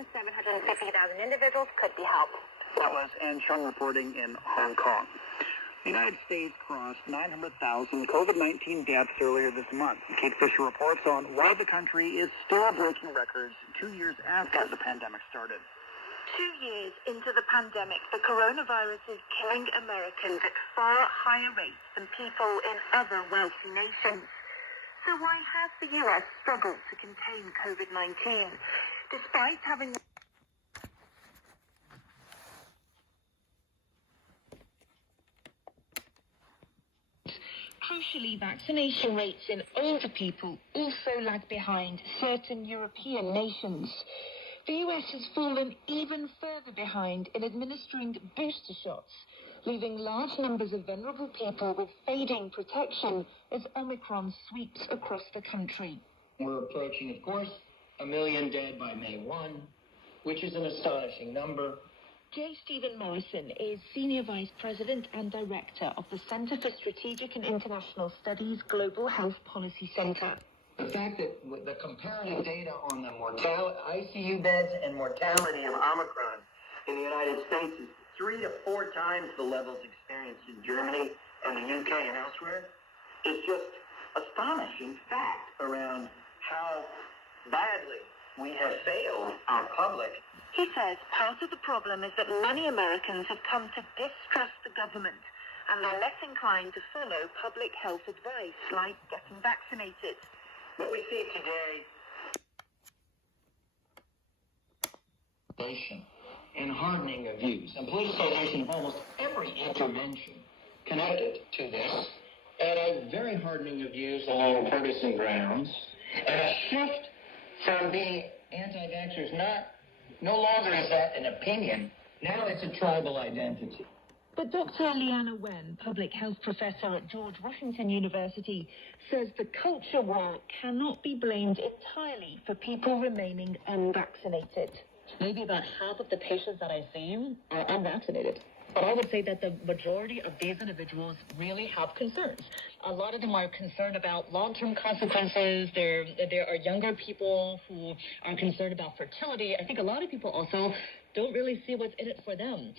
and 750,000 individuals could be helped. That was Ann Chung reporting in Hong Kong. The United States crossed 900,000 COVID-19 deaths earlier this month. Kate Fisher reports on why the country is still breaking records 2 years after the pandemic started. 2 years into the pandemic, the coronavirus is killing Americans at far higher rates than people in other wealthy nations. So why has the U.S. struggled to contain COVID-19, despite having... Crucially, vaccination rates in older people also lag behind certain European nations. The US has fallen even further behind in administering booster shots, leaving large numbers of vulnerable people with fading protection as Omicron sweeps across the country. We're approaching, of course, 1 million dead by May 1, which is an astonishing number. J. Stephen Morrison is Senior Vice President and Director of the Center for Strategic and International Studies Global Health Policy Center. The fact that the comparative data on the ICU beds and mortality of Omicron in the United States is 3 to 4 times the levels experienced in Germany and the UK and elsewhere is just astonishing fact around how badly we have failed our public. He says part of the problem is that many Americans have come to distrust the government and are less inclined to follow public health advice like getting vaccinated. What we see today and hardening of views and politicization of almost every intervention connected to this, and a very hardening of views along partisan grounds, and a shift from being anti-vaxxers no longer is that an opinion, now it's a tribal identity. But Dr. Leanna Wen, public health professor at George Washington University, says the culture war cannot be blamed entirely for people remaining unvaccinated. Maybe about half of the patients that I see are unvaccinated. But I would say that the majority of these individuals really have concerns. A lot of them are concerned about long-term consequences. There are younger people who are concerned about fertility. I think a lot of people also don't really see what's in it for them.